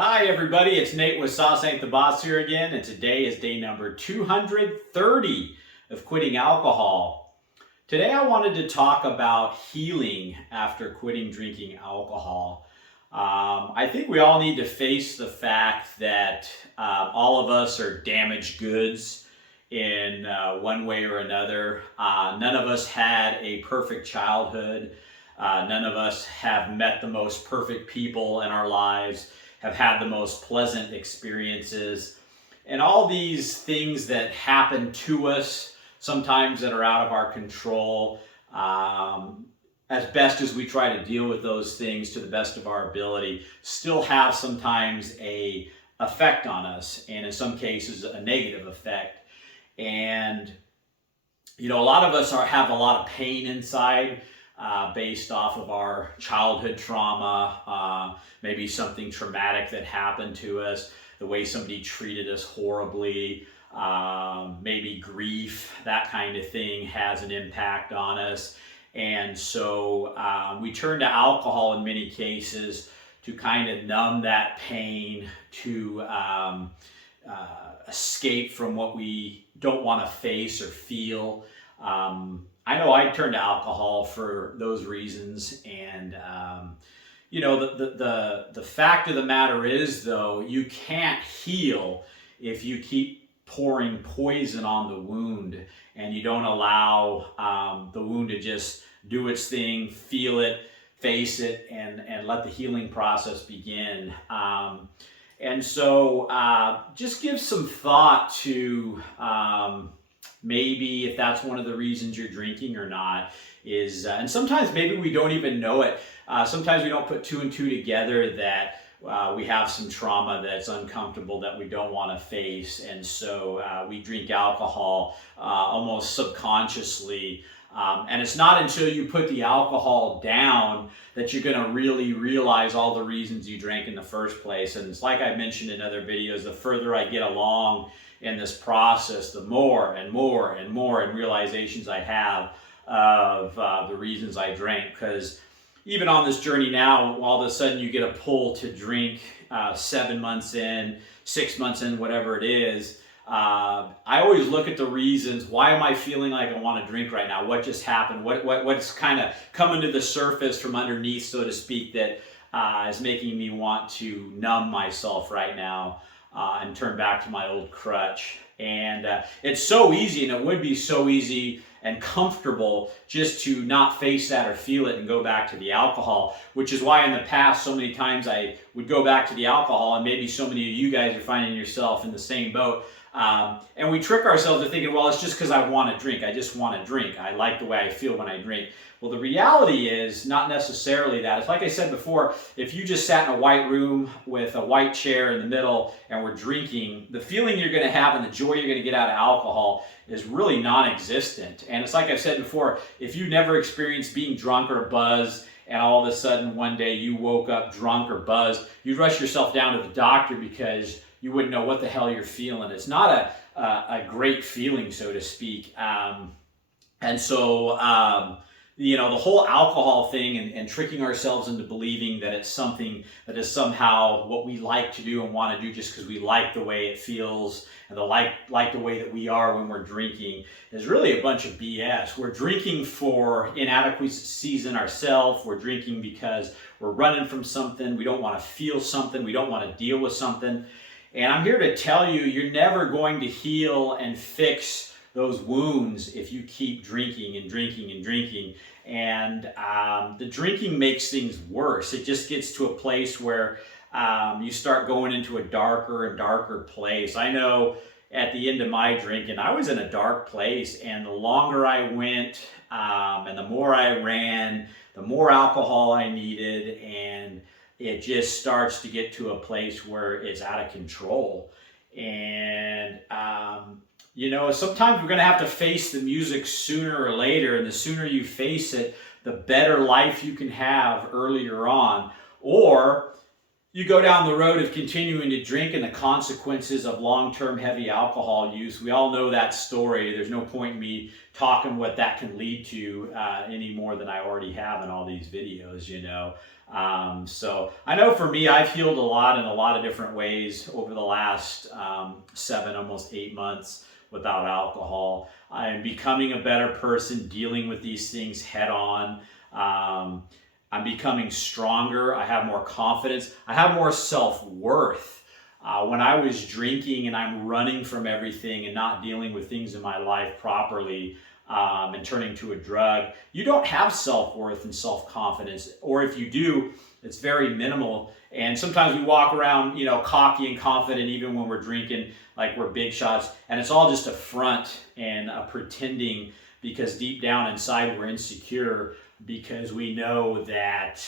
Hi everybody, it's Nate with Sauce Ain't the Boss here again, and today is day number 230 of quitting alcohol. Today I wanted to talk about healing after quitting drinking alcohol. I think we all need to face the fact that all of us are damaged goods in one way or another. None of us had a perfect childhood. None of us have met the most perfect people in our lives, have had the most pleasant experiences. And all these things that happen to us, sometimes that are out of our control, as best as we try to deal with those things to the best of our ability, still have sometimes a effect on us, and in some cases a negative effect. And a lot of us have a lot of pain inside, based off of our childhood trauma, maybe something traumatic that happened to us, the way somebody treated us horribly, maybe grief, that kind of thing has an impact on us. And so we turn to alcohol in many cases to kind of numb that pain, to escape from what we don't want to face or feel. I know I turned to alcohol for those reasons, and the fact of the matter is, though, you can't heal if you keep pouring poison on the wound and you don't allow the wound to just do its thing, feel it, face it, and let the healing process begin. And so just give some thought to maybe if that's one of the reasons you're drinking or not, is and sometimes maybe we don't even know it. Sometimes we don't put two and two together that we have some trauma that's uncomfortable that we don't want to face, and so we drink alcohol almost subconsciously. And it's not until you put the alcohol down that you're going to really realize all the reasons you drank in the first place. And it's like I mentioned in other videos, the further I get along in this process, the more and more and more and realizations I have of the reasons I drank. Because even on this journey now, all of a sudden you get a pull to drink 7 months in, 6 months in, whatever it is. I always look at the reasons. Why am I feeling like I want to drink right now? What just happened? What's kind of coming to the surface from underneath, so to speak, that is making me want to numb myself right now and turn back to my old crutch. And it's so easy, and it would be so easy and comfortable just to not face that or feel it and go back to the alcohol, which is why in the past so many times I would go back to the alcohol, and maybe so many of you guys are finding yourself in the same boat. And we trick ourselves into thinking, well, it's just because I want to drink. I just want to drink. I like the way I feel when I drink. Well, the reality is not necessarily that. It's like I said before, if you just sat in a white room with a white chair in the middle and we're drinking, the feeling you're going to have and the joy you're going to get out of alcohol is really non-existent. And it's like I've said before, if you never experienced being drunk or buzzed, and all of a sudden one day you woke up drunk or buzzed, you'd rush yourself down to the doctor because you wouldn't know what the hell you're feeling. It's not a great feeling, so to speak. And so the whole alcohol thing and tricking ourselves into believing that it's something that is somehow what we like to do and want to do just because we like the way it feels and like the way that we are when we're drinking is really a bunch of BS. We're drinking for inadequacies in ourselves. We're drinking because we're running from something. We don't want to feel something. We don't want to deal with something. And I'm here to tell you, you're never going to heal and fix those wounds if you keep drinking and drinking and drinking. And the drinking makes things worse. It just gets to a place where you start going into a darker and darker place. I know at the end of my drinking, I was in a dark place, and the longer I went and the more I ran, the more alcohol I needed, and it just starts to get to a place where it's out of control. And sometimes we're going to have to face the music sooner or later, and the sooner you face it, the better life you can have earlier on. Or you go down the road of continuing to drink and the consequences of long-term heavy alcohol use. We all know that story. There's no point in me talking what that can lead to any more than I already have in all these videos, you know. So I know for me, I've healed a lot in a lot of different ways over the last 7, almost 8 months without alcohol. I'm becoming a better person, dealing with these things head on. I'm becoming stronger. I have more confidence. I have more self-worth. When I was drinking and I'm running from everything and not dealing with things in my life properly, and turning to a drug, you don't have self-worth and self-confidence. Or if you do, it's very minimal. And sometimes we walk around, you know, cocky and confident even when we're drinking, like we're big shots. And it's all just a front and a pretending, because deep down inside we're insecure, because we know that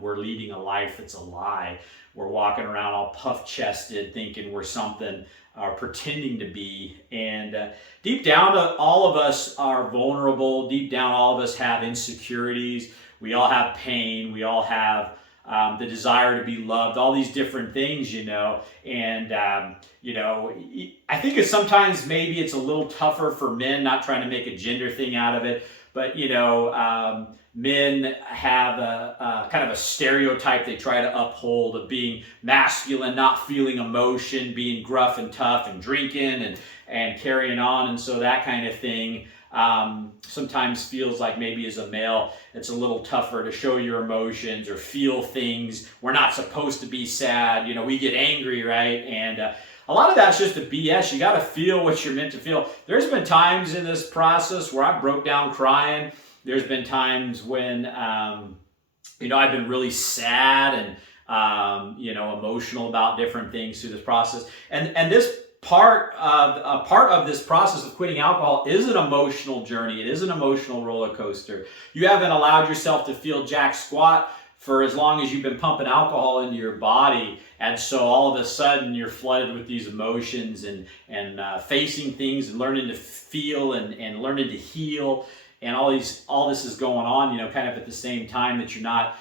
we're leading a life that's a lie. We're walking around all puff-chested thinking we're something, or pretending to be. And deep down, all of us are vulnerable. Deep down, all of us have insecurities. We all have pain. We all have the desire to be loved, all these different things, you know. And, you know, I think it's sometimes maybe it's a little tougher for men, not trying to make a gender thing out of it. But, you know, men have a kind of a stereotype they try to uphold of being masculine, not feeling emotion, being gruff and tough and drinking and carrying on. And so that kind of thing sometimes feels like maybe as a male, it's a little tougher to show your emotions or feel things. We're not supposed to be sad. You know, we get angry, right? And a lot of that's just a BS. You got to feel what you're meant to feel. There's been times in this process where I broke down crying. There's been times when, you know, I've been really sad and, you know, emotional about different things through this process. And this part of this process of quitting alcohol is an emotional journey. It is an emotional roller coaster. You haven't allowed yourself to feel jack squat for as long as you've been pumping alcohol into your body. And so all of a sudden you're flooded with these emotions and facing things and learning to feel and learning to heal. And all this is going on, you know, kind of at the same time that you're not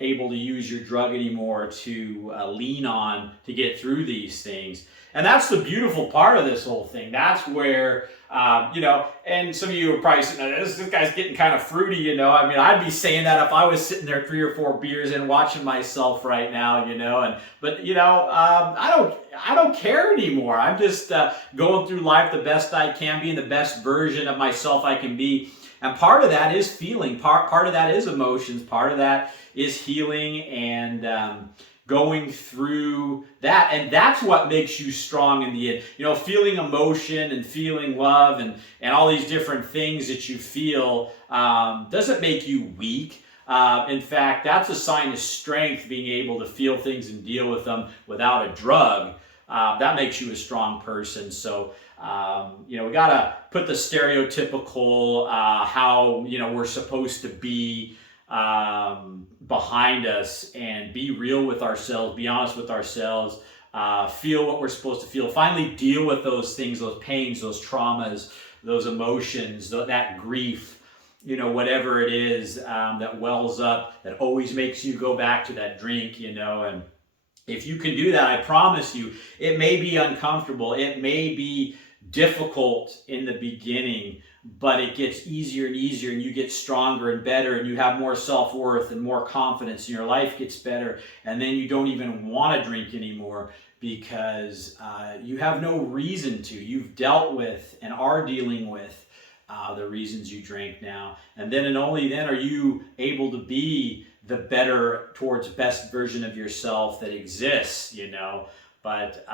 able to use your drug anymore to lean on to get through these things. And that's the beautiful part of this whole thing. That's where, you know, and some of you are probably sitting there, this guy's getting kind of fruity, you know. I mean, I'd be saying that if I was sitting there 3 or 4 beers in watching myself right now, you know. But, you know, I don't care anymore. I'm just going through life the best I can, being the best version of myself I can be. And part of that is feeling. Part of that is emotions. Part of that is healing and going through that. And that's what makes you strong in the end. You know, feeling emotion and feeling love and all these different things that you feel doesn't make you weak. In fact, that's a sign of strength, being able to feel things and deal with them without a drug. That makes you a strong person. So, you know, we got to put the stereotypical, how, you know, we're supposed to be behind us and be real with ourselves, be honest with ourselves, feel what we're supposed to feel, finally deal with those things, those pains, those traumas, those emotions, that grief, you know, whatever it is that wells up, that always makes you go back to that drink, you know. And if you can do that, I promise you, it may be uncomfortable, it may be difficult in the beginning, but it gets easier and easier, and you get stronger and better, and you have more self-worth and more confidence, and your life gets better, and then you don't even want to drink anymore because you have no reason to. You've dealt with and are dealing with the reasons you drink now, and then and only then are you able to be the better towards best version of yourself that exists, you know. But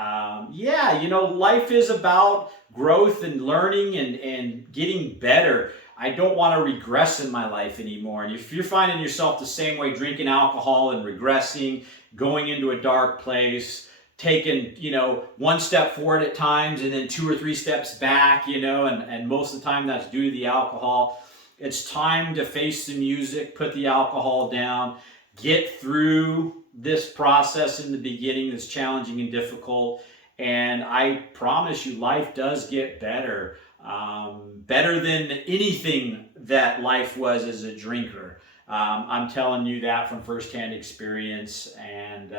yeah, you know, life is about growth and learning and getting better. I don't want to regress in my life anymore. And if you're finding yourself the same way, drinking alcohol and regressing, going into a dark place, taking, you know, 1 step forward at times and then 2 or 3 steps back, you know, and most of the time that's due to the alcohol. It's time to face the music, put the alcohol down, get through this process in the beginning that's challenging and difficult, and I promise you life does get better, better than anything that life was as a drinker. I'm telling you that from firsthand experience. And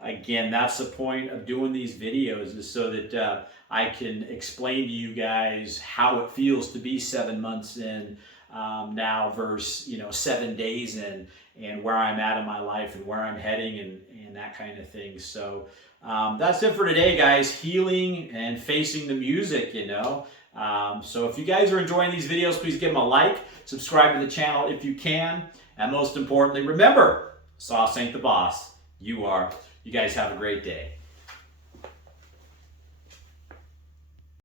again, that's the point of doing these videos, is so that I can explain to you guys how it feels to be 7 months in now versus 7 days in, and where I'm at in my life and where I'm heading and that kind of thing. So that's it for today, guys. Healing and facing the music, So if you guys are enjoying these videos, please give them a like, subscribe to the channel if you can, and most importantly, remember, sauce ain't the boss. You are. You guys have a great day.